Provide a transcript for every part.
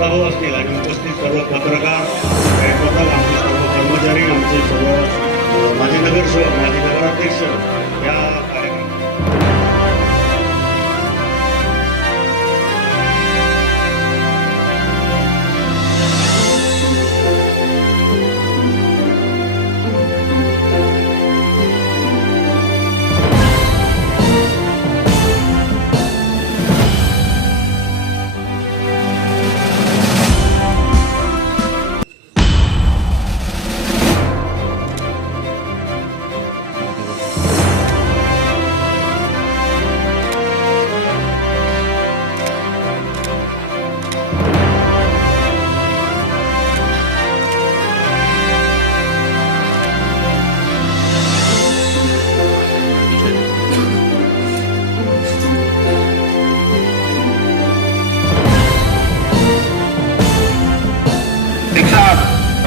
भाऊ असतील आणि उपस्थित सर्व पत्रकार आमचे सर्व कर्मचारी आमचे सर्व माजी नगरसेवक माजी नगराध्यक्ष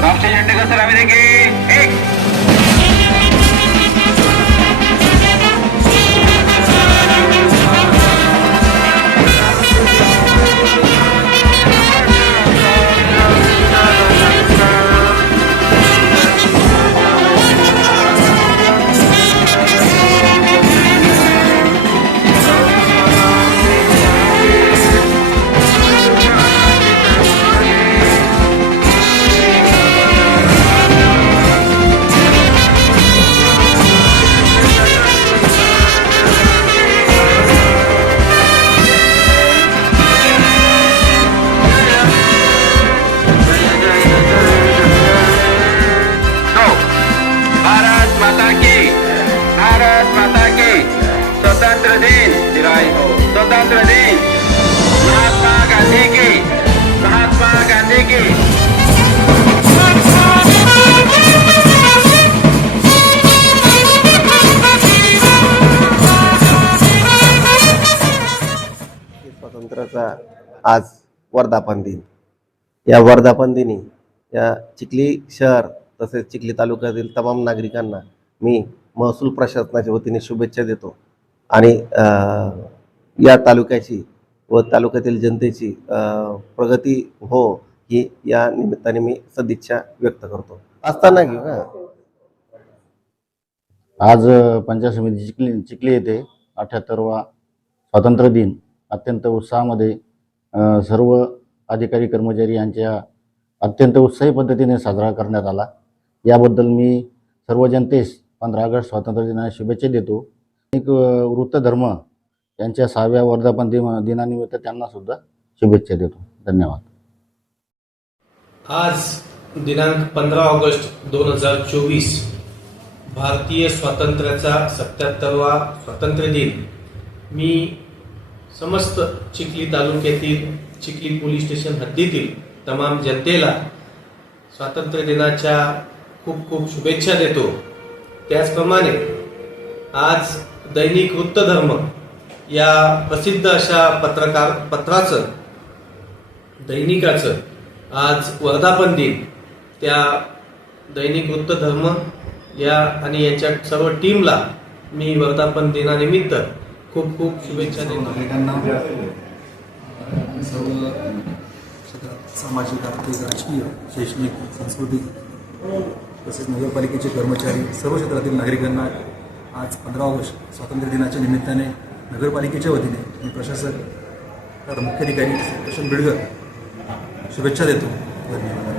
राष्ट्रीय झंडे का सलामी देंगे एक. भारत माता की स्वतंत्र दिन दिलाई हो स्वतंत्र दिन महात्मा गांधी की महात्मा गांधी की स्वातंत्र्याचा आज वर्धापन दिन. या वर्धापन दिनी या चिखली शहर तसेच चिखली तालुक्यातील तमाम नागरिकांना मी महसूल प्रशासनाच्या वतीने शुभेच्छा देतो. आणि या तालुक्याची व तालुक्यातील जनतेची प्रगती हो ही या निमित्ताने मी सदिच्छा व्यक्त करतो. असताना घेऊ का आज पंचायत समिती चिखली चिखली येथे अठ्याहत्तरवा स्वातंत्र्य दिन. अत्यंत उत्साहामध्ये सर्व अधिकारी कर्मचारी यांच्या अत्यंत उत्साही पद्धतीने साजरा करण्यात आला. याबद्दल मी सर्व जनतेस पंधरा ऑगस्ट स्वातंत्र्य दिनाला शुभेच्छा देतो. एक वृत्तधर्म यांच्या सहाव्या वर्धापन दिन दिनानिमित्त त्यांना सुद्धा शुभेच्छा देतो. धन्यवाद. आज दिनांक पंधरा ऑगस्ट दोन हजार चोवीस भारतीय स्वातंत्र्याचा सत्याहत्तरवा स्वातंत्र्य दिन. मी समस्त चिखली तालुक्यातील चिखली पोलीस स्टेशन हद्दीतील तमाम जनतेला स्वातंत्र्य दिनाच्या खूप खूप शुभेच्छा देतो. त्याचप्रमाणे आज दैनिक वृत्तधर्म या प्रसिद्ध अशा पत्रकार पत्राचं दैनिकाचं आज वर्धापन दिन. त्या दैनिक वृत्तधर्म या आणि यांच्या सर्व टीमला मी वर्धापन दिनानिमित्त खूप खूप शुभेच्छा देतो. सर्व सामाजिक आर्थिक राजकीय शैक्षणिक सांस्कृतिक तसेच नगरपालिकेचे कर्मचारी सर्व क्षेत्रातील नागरिकांना आज पंधरा ऑगस्ट स्वातंत्र्य दिनाच्या निमित्ताने नगरपालिकेच्या वतीने मी प्रशासक तर मुख्याधिकारी प्रशांत बिडगर शुभेच्छा देतो. धन्यवाद.